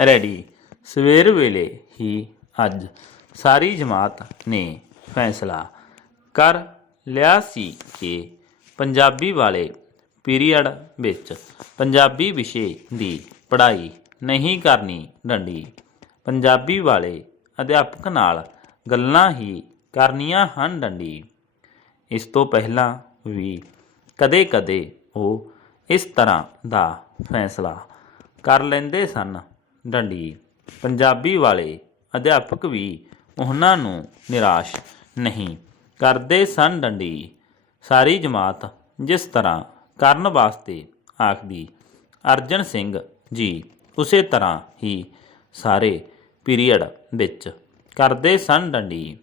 Ready. ਸਵੇਰ ਵੇਲੇ ਹੀ ਅੱਜ ਸਾਰੀ ਜਮਾਤ ਨੇ ਫੈਸਲਾ ਕਰ ਲਿਆ ਸੀ ਕਿ ਪੰਜਾਬੀ ਵਾਲੇ ਪੀਰੀਅਡ ਵਿੱਚ ਪੰਜਾਬੀ ਵਿਸ਼ੇ ਦੀ ਪੜ੍ਹਾਈ ਨਹੀਂ ਕਰਨੀ ਡੰਡੀ। ਪੰਜਾਬੀ ਵਾਲੇ ਅਧਿਆਪਕ ਨਾਲ ਗੱਲਾਂ ਹੀ ਕਰਨੀਆਂ ਹਨ ਡੰਡੀ। ਇਸ ਤੋਂ ਪਹਿਲਾਂ ਵੀ ਕਦੇ-ਕਦੇ ਉਹ ਇਸ ਤਰ੍ਹਾਂ ਦਾ ਫੈਸਲਾ ਕਰ ਲੈਂਦੇ ਸਨ। ਡੰਡੀ। ਪੰਜਾਬੀ ਵਾਲੇ ਅਧਿਆਪਕ ਵੀ ਉਹਨਾਂ ਨੂੰ ਨਿਰਾਸ਼ ਨਹੀਂ ਕਰਦੇ ਸਨ ਡੰਡੀ। ਸਾਰੀ ਜਮਾਤ ਜਿਸ ਤਰ੍ਹਾਂ ਕਰਨ ਵਾਸਤੇ ਆਖਦੀ, ਅਰਜਨ ਸਿੰਘ ਜੀ, ਉਸੇ ਤਰ੍ਹਾਂ ਹੀ ਸਾਰੇ ਪੀਰੀਅਡ ਵਿੱਚ ਕਰਦੇ ਸਨ ਡੰਡੀ।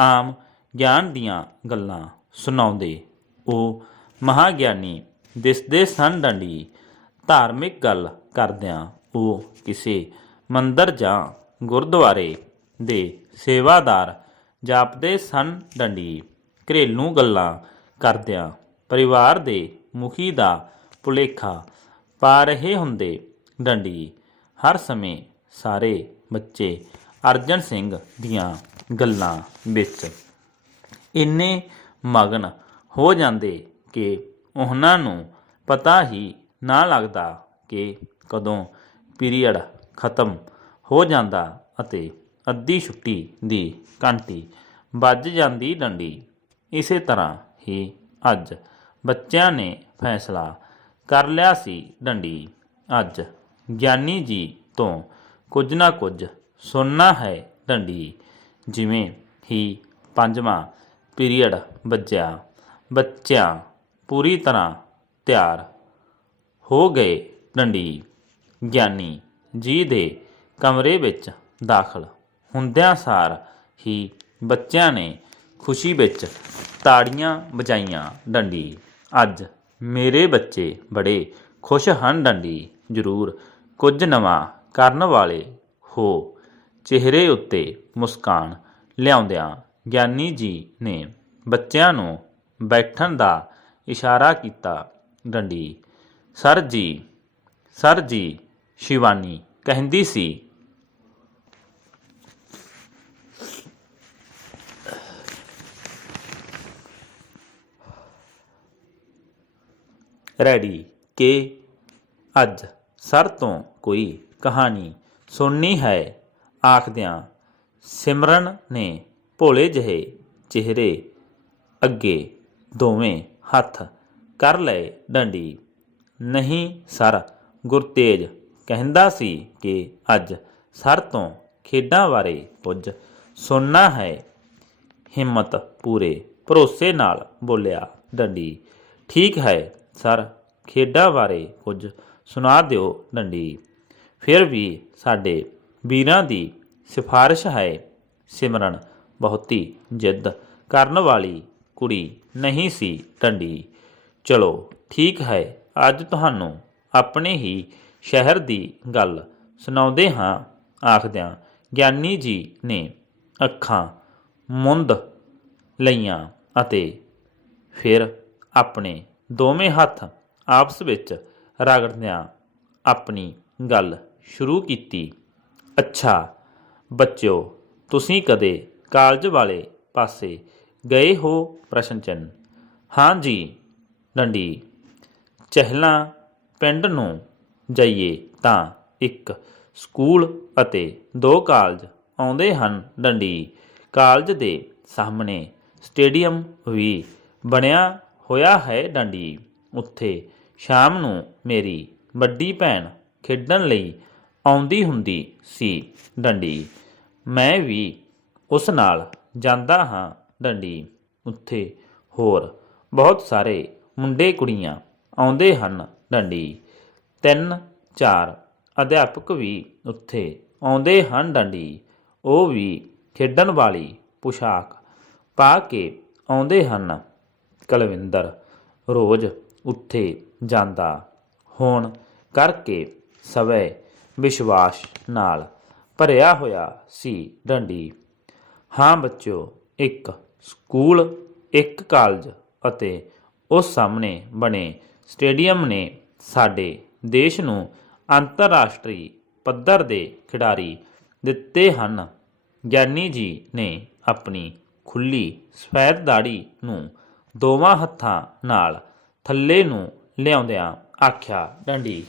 ਆਮ ਗਿਆਨ ਦੀਆਂ ਗੱਲਾਂ ਸੁਣਾਉਂਦੇ ਉਹ ਮਹਾਗਿਆਨੀ ਦਿਸਦੇ ਸਨ ਡੰਡੀ। ਧਾਰਮਿਕ ਗੱਲ ਕਰਦਿਆਂ ਉਹ ਕਿਸੇ ਮੰਦਰ ਜਾਂ ਗੁਰਦੁਆਰੇ ਦੇ ਸੇਵਾਦਾਰ ਜਾਪਦੇ ਸਨ ਡੰਡੀ। ਘਰੇਲੂ ਗੱਲਾਂ ਕਰਦਿਆਂ ਪਰਿਵਾਰ ਦੇ ਮੁਖੀ ਦਾ ਭੁਲੇਖਾ ਪਾ ਰਹੇ ਹੁੰਦੇ ਡੰਡੀ। ਹਰ ਸਮੇਂ ਸਾਰੇ ਬੱਚੇ ਅਰਜਨ ਸਿੰਘ ਦੀਆਂ ਗੱਲਾਂ ਵਿੱਚ ਇੰਨੇ ਮਗਨ ਹੋ ਜਾਂਦੇ ਕਿ ਉਹਨਾਂ ਨੂੰ ਪਤਾ ਹੀ ਨਾ ਲੱਗਦਾ ਕਿ ਕਦੋਂ ਪੀਰੀਅਡ ਖਤਮ ਹੋ ਜਾਂਦਾ ਅਤੇ ਅੱਧੀ ਛੁੱਟੀ ਦੀ ਘੰਟੀ ਵੱਜ ਜਾਂਦੀ ਡੰਡੀ। ਇਸੇ ਤਰ੍ਹਾਂ ਹੀ ਅੱਜ ਬੱਚਿਆਂ ਨੇ ਫੈਸਲਾ ਕਰ ਲਿਆ ਸੀ ਡੰਡੀ। ਅੱਜ ਗਿਆਨੀ ਜੀ ਤੋਂ ਕੁਝ ਨਾ ਕੁਝ ਸੁਣਨਾ ਹੈ ਡੰਡੀ। ਜਿਵੇਂ ਹੀ ਪੰਜਵਾਂ ਪੀਰੀਅਡ ਵੱਜਿਆ, ਬੱਚਿਆਂ ਪੂਰੀ ਤਰ੍ਹਾਂ ਤਿਆਰ ਹੋ ਗਏ ਡੰਡੀ। ਗਿਆਨੀ ਜੀ ਦੇ ਕਮਰੇ ਵਿੱਚ ਦਾਖਲ। ਹੁੰਦਿਆਂ ਸਾਰ ਹੀ ਬੱਚਿਆਂ ਨੇ ਖੁਸ਼ੀ ਵਿੱਚ ਤਾੜੀਆਂ ਵਜਾਈਆਂ ਡੰਡੀ। ਅੱਜ ਮੇਰੇ ਬੱਚੇ ਬੜੇ ਖੁਸ਼ ਹਨ ਡੰਡੀ, ਜ਼ਰੂਰ ਕੁਝ ਨਵਾਂ ਕਰਨ ਵਾਲੇ ਹੋ। ਚਿਹਰੇ ਉੱਤੇ ਮੁਸਕਾਨ ਲਿਆਉਂਦਿਆਂ ਗਿਆਨੀ ਜੀ ਨੇ ਬੱਚਿਆਂ ਨੂੰ ਬੈਠਣ ਦਾ ਇਸ਼ਾਰਾ ਕੀਤਾ। ਡੰਡੀ, ਸਰ ਜੀ ਸਰ ਜੀ। ਸ਼ਿਵਾਨੀ ਕਹਿੰਦੀ ਸੀ ਰੈਡੀ ਕਿ ਅੱਜ ਸਰ ਤੋਂ ਕੋਈ ਕਹਾਣੀ ਸੁਣਨੀ ਹੈ ਆਖਦਿਆਂ ਸਿਮਰਨ ਨੇ ਭੋਲੇ ਜਿਹੇ ਚਿਹਰੇ ਅੱਗੇ ਦੋਵੇਂ ਹੱਥ ਕਰ ਲਏ ਡੰਡੀ ਨਹੀਂ ਸਰ ਗੁਰਤੇਜ ਕਹਿੰਦਾ ਸੀ ਕਿ ਅੱਜ ਸਰ ਤੋਂ ਖੇਡਾਂ ਬਾਰੇ ਕੁਝ ਸੁਣਨਾ ਹੈ। ਹਿੰਮਤ ਪੂਰੇ ਭਰੋਸੇ ਨਾਲ ਬੋਲਿਆ, ਡੰਡੀ, ਠੀਕ ਹੈ ਸਰ, ਖੇਡਾਂ ਬਾਰੇ ਕੁਝ ਸੁਣਾ ਦਿਓ ਡੰਡੀ। ਫਿਰ ਵੀ ਸਾਡੇ ਵੀਰਾਂ ਦੀ ਸਿਫਾਰਿਸ਼ ਹੈ। ਸਿਮਰਨ ਬਹੁਤੀ ਜਿੱਦ ਕਰਨ ਵਾਲੀ ਕੁੜੀ ਨਹੀਂ ਸੀ ਡੰਡੀ। ਚਲੋ, ਠੀਕ ਹੈ, ਅੱਜ ਤੁਹਾਨੂੰ ਆਪਣੇ ਹੀ ਸ਼ਹਿਰ ਦੀ ਗੱਲ ਸੁਣਾਉਂਦੇ ਹਾਂ, ਆਖਦਿਆਂ ਗਿਆਨੀ ਜੀ ਨੇ ਅੱਖਾਂ ਮੁੰਦ ਲਈਆਂ ਅਤੇ ਫਿਰ ਆਪਣੇ ਦੋਵੇਂ ਹੱਥ ਆਪਸ ਵਿੱਚ ਰਗੜਦਿਆਂ ਆਪਣੀ ਗੱਲ ਸ਼ੁਰੂ ਕੀਤੀ। ਅੱਛਾ, ਬੱਚਿਓ, ਤੁਸੀਂ ਕਦੇ ਕਾਲਜ ਵਾਲੇ ਪਾਸੇ ਗਏ ਹੋ? ਪ੍ਰਸ਼ਨ ਚਿੰਨ੍ਹ। ਹਾਂ ਜੀ, ਡੰਡੀ। ਚਹਿਲਾਂ ਪਿੰਡ ਨੂੰ ਜਾਈਏ ਤਾਂ ਇੱਕ ਸਕੂਲ ਅਤੇ ਦੋ ਕਾਲਜ ਆਉਂਦੇ ਹਨ ਡੰਡੀ। ਕਾਲਜ ਦੇ ਸਾਹਮਣੇ ਸਟੇਡੀਅਮ ਵੀ ਬਣਿਆ ਹੋਇਆ ਹੈ ਡੰਡੀ। ਉੱਥੇ ਸ਼ਾਮ ਨੂੰ ਮੇਰੀ ਵੱਡੀ ਭੈਣ ਖੇਡਣ ਲਈ ਆਉਂਦੀ ਹੁੰਦੀ ਸੀ ਡੰਡੀ। ਮੈਂ ਵੀ ਉਸ ਨਾਲ ਜਾਂਦਾ ਹਾਂ ਡੰਡੀ। ਉੱਥੇ ਹੋਰ ਬਹੁਤ ਸਾਰੇ ਮੁੰਡੇ ਕੁੜੀਆਂ ਆਉਂਦੇ ਹਨ ਡੰਡੀ। ਤਿੰਨ, ਚਾਰ, ਅਧਿਆਪਕ ਵੀ ਉੱਥੇ ਆਉਂਦੇ ਹਨ ਡੰਡੀ। ਉਹ ਵੀ ਖੇਡਣ ਵਾਲੀ ਪੁਸ਼ਾਕ ਪਾ ਕੇ ਆਉਂਦੇ ਹਨ। ਕਲਵਿੰਦਰ ਰੋਜ਼ ਉੱਥੇ ਜਾਂਦਾ। ਹੋਣ ਕਰਕੇ ਸਵੈ ਵਿਸ਼ਵਾਸ ਨਾਲ ਭਰਿਆ ਹੋਇਆ ਸੀ ਡੰਡੀ। ਹਾਂ ਬੱਚਿਓ, ਇੱਕ ਸਕੂਲ, ਇੱਕ ਕਾਲਜ ਅਤੇ ਉਸ ਸਾਹਮਣੇ ਬਣੇ ਸਟੇਡੀਅਮ ਨੇ ਸਾਡੇ ਦੇਸ਼ ਨੂੰ ਅੰਤਰਰਾਸ਼ਟਰੀ ਪੱਧਰ ਦੇ ਖਿਡਾਰੀ ਦਿੱਤੇ ਹਨ। ਗਿਆਨੀ ਜੀ ਨੇ ਆਪਣੀ ਖੁੱਲੀ ਸਫੈਦ ਦਾੜੀ ਨੂੰ ਦੋਵਾਂ ਹੱਥਾਂ ਨਾਲ ਥੱਲੇ ਨੂੰ ਲਿਆਉਂਦਿਆਂ ਆਖਿਆ, ਡੰਡੀ।